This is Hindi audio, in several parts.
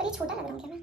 पर ये छोटा लग रहा हूँ क्या मैं?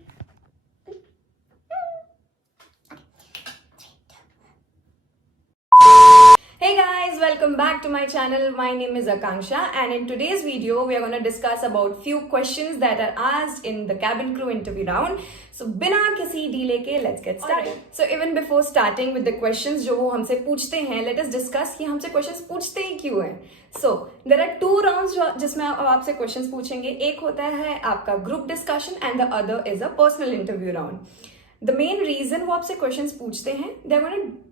Hey guys, welcome back to my channel. My name is Akanksha and in today's video we are going to discuss about few questions that are asked in the cabin crew interview round. So बिना किसी delay के let's get started. Alright. So even before starting with the questions जो वो हमसे पूछते हैं, let us discuss कि हमसे questions पूछते ही क्यों हैं. So there are two rounds जिसमें आपसे questions पूछेंगे. एक होता है आपका group discussion and the other is a personal interview round. The main reason वो आपसे questions पूछते हैं, they're going to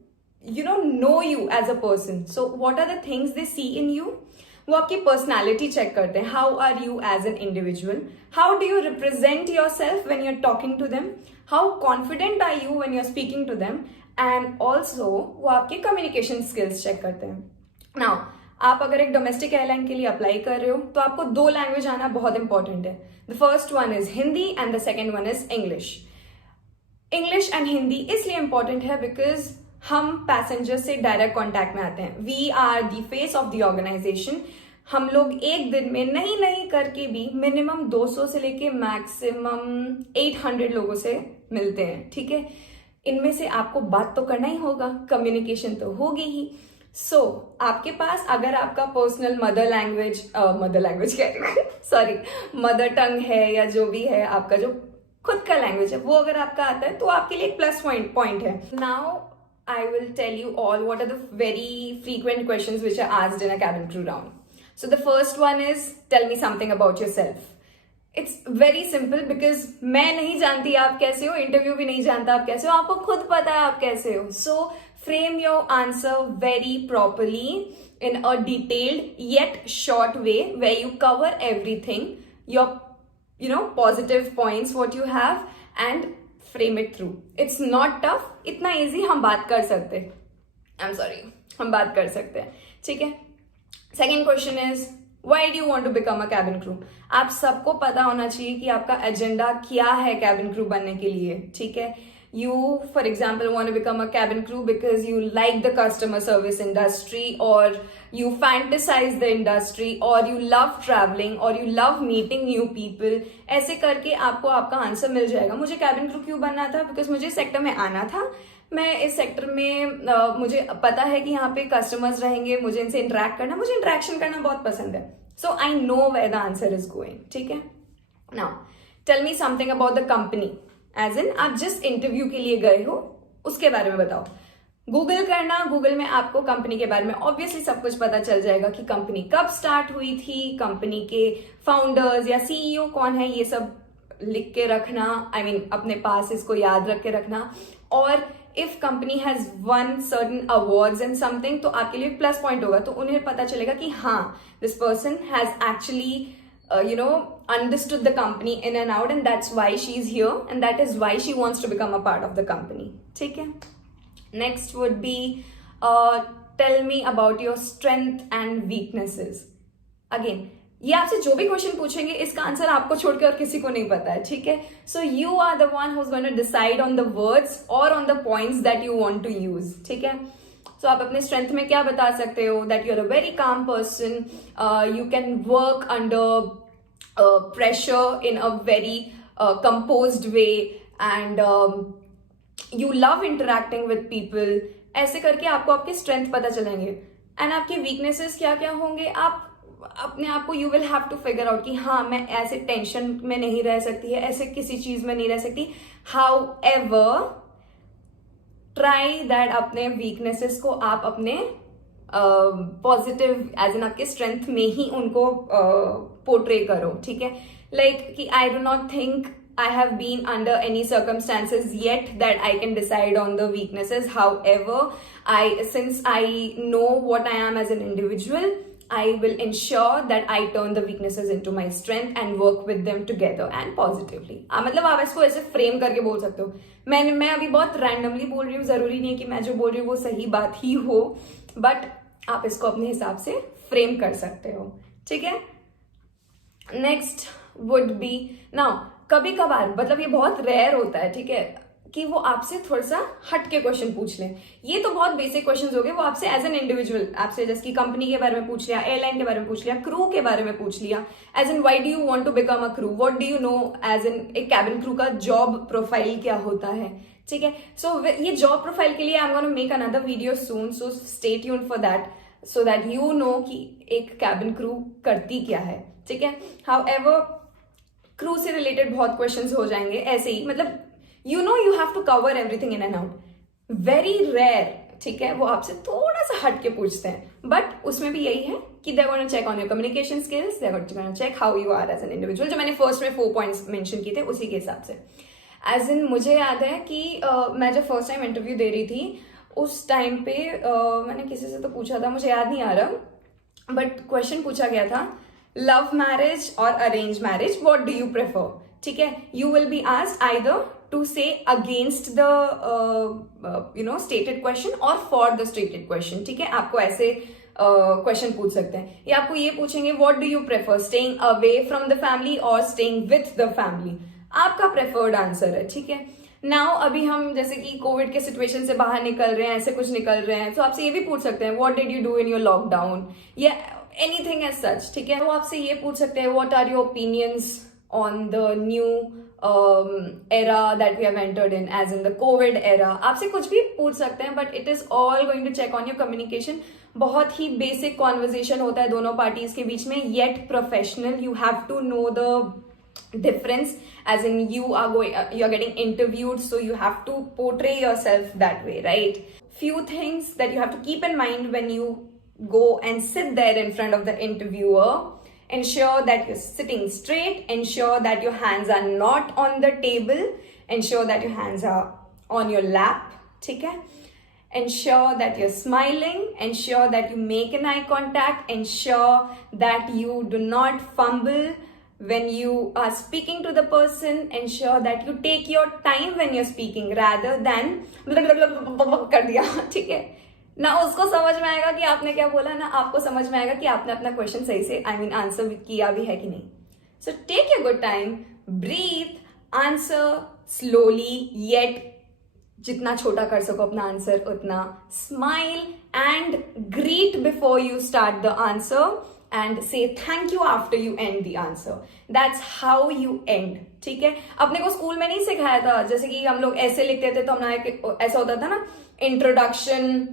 know you as a person. So what are the things they see in you? वो आपकी personality check करते हैं. How are you as an individual? How do you represent yourself when you're talking to them? How confident are you when you're speaking to them? And also वो आपके communication skills check करते हैं. Now आप अगर एक डोमेस्टिक एयरलाइन के लिए अप्लाई कर रहे हो तो आपको दो लैंग्वेज आना बहुत इंपॉर्टेंट है. The first one is Hindi and the second one is English. English and Hindi इसलिए इंपॉर्टेंट है बिकॉज हम पैसेंजर से डायरेक्ट कांटेक्ट में आते हैं. We are the face of the organization. हम लोग एक दिन में नहीं करके भी मिनिमम 200 से लेके मैक्सिमम 800 लोगों से मिलते हैं. ठीक है, इनमें से आपको बात तो करना ही होगा, कम्युनिकेशन तो होगी ही. सो आपके पास अगर आपका personal mother language sorry mother tongue है या जो भी है आपका जो खुद का लैंग्वेज है वो अगर आपका आता है तो आपके लिए एक प्लस पॉइंट है. Now I will tell you all what are the very frequent questions which are asked in a cabin crew round. So the first one is, tell me something about yourself. It's very simple because मैं नहीं जानती आप कैसे हो, इंटरव्यू भी नहीं जानता आप कैसे हो, आपको खुद पता है आप कैसे हो. So frame your answer very properly in a detailed yet short way where you cover everything, your positive points what you have and frame it through. It's not tough. इतना easy हम बात कर सकते हैं. हम बात कर सकते हैं. ठीक है. Second question is, why do you want to become a cabin crew? आप सबको पता होना चाहिए कि आपका एजेंडा क्या है cabin crew बनने के लिए. ठीक है. You, for example, want to become a cabin crew because you like the customer service industry or you fantasize the industry or you love traveling or you love meeting new people. ऐसे करके आपको आपका आंसर मिल जाएगा. मुझे cabin crew क्यों बनना था? Because मुझे इस सेक्टर में आना था. मैं इस सेक्टर में मुझे पता है कि यहाँ पे कस्टमर्स रहेंगे, मुझे इनसे इंटरेक्ट करना, मुझे इंटरेक्शन करना बहुत पसंद है. So I know where the answer is going. ठीक है. Now, tell me something about the company. As in आप जिस इंटरव्यू के लिए गए हो उसके बारे में बताओ. गूगल करना, गूगल में आपको कंपनी के बारे में ऑब्वियसली सब कुछ पता चल जाएगा कि कंपनी कब स्टार्ट हुई थी, कंपनी के फाउंडर्स या सीईओ कौन है, ये सब लिख के रखना. I mean, अपने पास इसको याद रख के रखना. और if company has one certain awards and something तो आपके लिए प्लस पॉइंट होगा. तो उन्हें पता चलेगा कि हाँ, this person has actually understood the company in and out and that's why she's here and that is why she wants to become a part of the company. ठीक है. Next would be tell me about your strength and weaknesses. Again, ये आपसे जो भी क्वेश्चन पूछेंगे इसका आंसर आपको छोड़ के और किसी को नहीं पता है. ठीक है. So you are the one who's going to decide on the words or on the points that you want to use. ठीक है. So आप अपने स्ट्रेंथ में क्या बता सकते हो? That you are a very calm person, you can work under pressure in a very composed way and you love interacting with people. ऐसे करके आपको आपके स्ट्रेंथ पता चलेंगे. एंड आपके वीकनेसेस क्या क्या होंगे आप अपने आप को you will have to figure out कि हाँ मैं ऐसे टेंशन में नहीं रह सकती है, ऐसे किसी चीज में नहीं रह सकती. हाउ एवर ट्राई दैट अपने वीकनेसेस को आप अपने पॉजिटिव एज इन आपके स्ट्रेंथ में ही उनको पोर्ट्रे करो. ठीक है. लाइक कि I do not think I have been under any circumstances yet that I can decide on the weaknesses. However, since I know what I am as an individual, I will ensure that I turn the weaknesses into my strength and work with them together and positively. मतलब आप इसको ऐसे फ्रेम करके बोल सकते हो. मैं अभी बहुत रैंडमली बोल रही हूँ, जरूरी नहीं है कि मैं जो बोल रही हूँ वो सही बात ही हो, बट आप इसको अपने हिसाब से फ्रेम कर सकते हो. ठीक है. नेक्स्ट वुड बी, नाउ कभी कभार मतलब ये बहुत रेयर होता है. ठीक है, कि वो आपसे थोड़ा सा हट के क्वेश्चन पूछ लें। ये तो बहुत बेसिक क्वेश्चंस हो गए, वो आपसे एज एन इंडिविजुअल, आपसे जैसे कि कंपनी के बारे में पूछ लिया, एयरलाइन के बारे में पूछ लिया, क्रू के बारे में पूछ लिया, as an why do you want to become a crew, what do you know as an एक कैबिन क्रू का जॉब प्रोफाइल क्या होता है, ठीक है। सो ये जॉब प्रोफाइल के लिए I am gonna make another video soon, so stay tuned for that, so that you know कि एक कैबिन क्रू करती क्या है, ठीक है। हाउएवर क्रू से रिलेटेड बहुत क्वेश्चंस हो जाएंगे ऐसे ही, मतलब you know you have to cover everything in and out, very rare, ठीक है, वो आपसे थोड़ा सा हट के पूछते हैं, बट उसमें भी यही है कि they gonna check on your communication skills, they gonna check how you are as an individual, जो मैंने फर्स्ट में 4 पॉइंट्स मेंशन किए थे उसी के हिसाब से। एज इन मुझे याद है कि मैं जब फर्स्ट टाइम इंटरव्यू दे रही थी उस टाइम पे मैंने किसी से तो पूछा था, मुझे याद नहीं आ रहा, बट क्वेश्चन पूछा गया था लव मैरिज और arrange marriage, what do you prefer, ठीक है। You will be asked either to say against the stated question और फॉर द स्टेटेड क्वेश्चन, ठीक है। आपको ऐसे क्वेश्चन पूछ सकते हैं, या आपको ये पूछेंगे what do you prefer, staying away from the family और स्टेइंग विथ द फैमिली, आपका प्रेफर्ड आंसर है, ठीक है। नाउ अभी हम जैसे कि कोविड के सिचुएशन से बाहर निकल रहे हैं, ऐसे कुछ निकल रहे हैं, तो आपसे ये भी पूछ सकते हैं what did you do in your lockdown, या एनीथिंग एज सच, ठीक है। वो आपसे ये पूछ सकते हैं what are your opinions on the new era that we have entered in, as in the COVID era, आपसे कुछ भी पूछ सकते हैं, but it is all going to check on your communication। बहुत ही बेसिक कॉन्वर्जेशन होता है दोनों पार्टीज के बीच में, yet professional, you have to know the difference, as in you are getting interviewed, so you have to portray yourself that way, right? Few things that you have to keep in mind when you go and sit there in front of the interviewer. Ensure that you're sitting straight, ensure that your hands are not on the table, ensure that your hands are on your lap, ठीक है। Ensure that you're smiling, ensure that you make an eye contact, ensure that you do not fumble when you are speaking to the person, ensure that you take your time when you're speaking rather than कर दिया, ठीक है। ना उसको समझ में आएगा कि आपने क्या बोला, ना आपको समझ में आएगा कि आपने अपना क्वेश्चन सही से आंसर किया भी है कि नहीं। So take your good time, breathe, answer slowly, yet जितना छोटा कर सको अपना आंसर उतना, smile and greet before you start the answer and say thank you after you end the answer, that's how you end, ठीक है। अपने को स्कूल में नहीं सिखाया था, जैसे कि हम लोग ऐसे लिखते थे तो हमारा ऐसा होता था ना, इंट्रोडक्शन,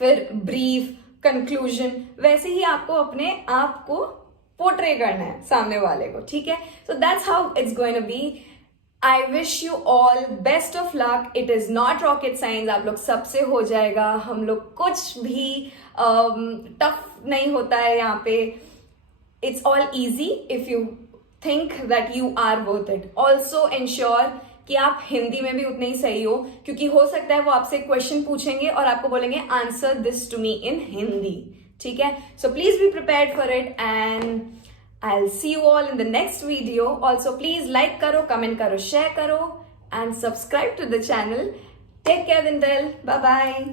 फिर ब्रीफ, कंक्लूजन, वैसे ही आपको अपने आप को पोर्ट्रे करना है सामने वाले को, ठीक है। So that's how it's going to be. I wish you all best of luck, it is not rocket science, आप लोग सबसे हो जाएगा, हम लोग कुछ भी टफ नहीं होता है यहाँ पे, it's all easy if you think that you are worth it. Also ensure कि आप हिंदी में भी उतने ही सही हो, क्योंकि हो सकता है वो आपसे क्वेश्चन पूछेंगे और आपको बोलेंगे answer this to me in Hindi, ठीक है। So please be prepared for it and I will see you all in the next video. Also please like करो, कमेंट करो, शेयर करो and subscribe to the channel. Take care, दिल, बाय बाय।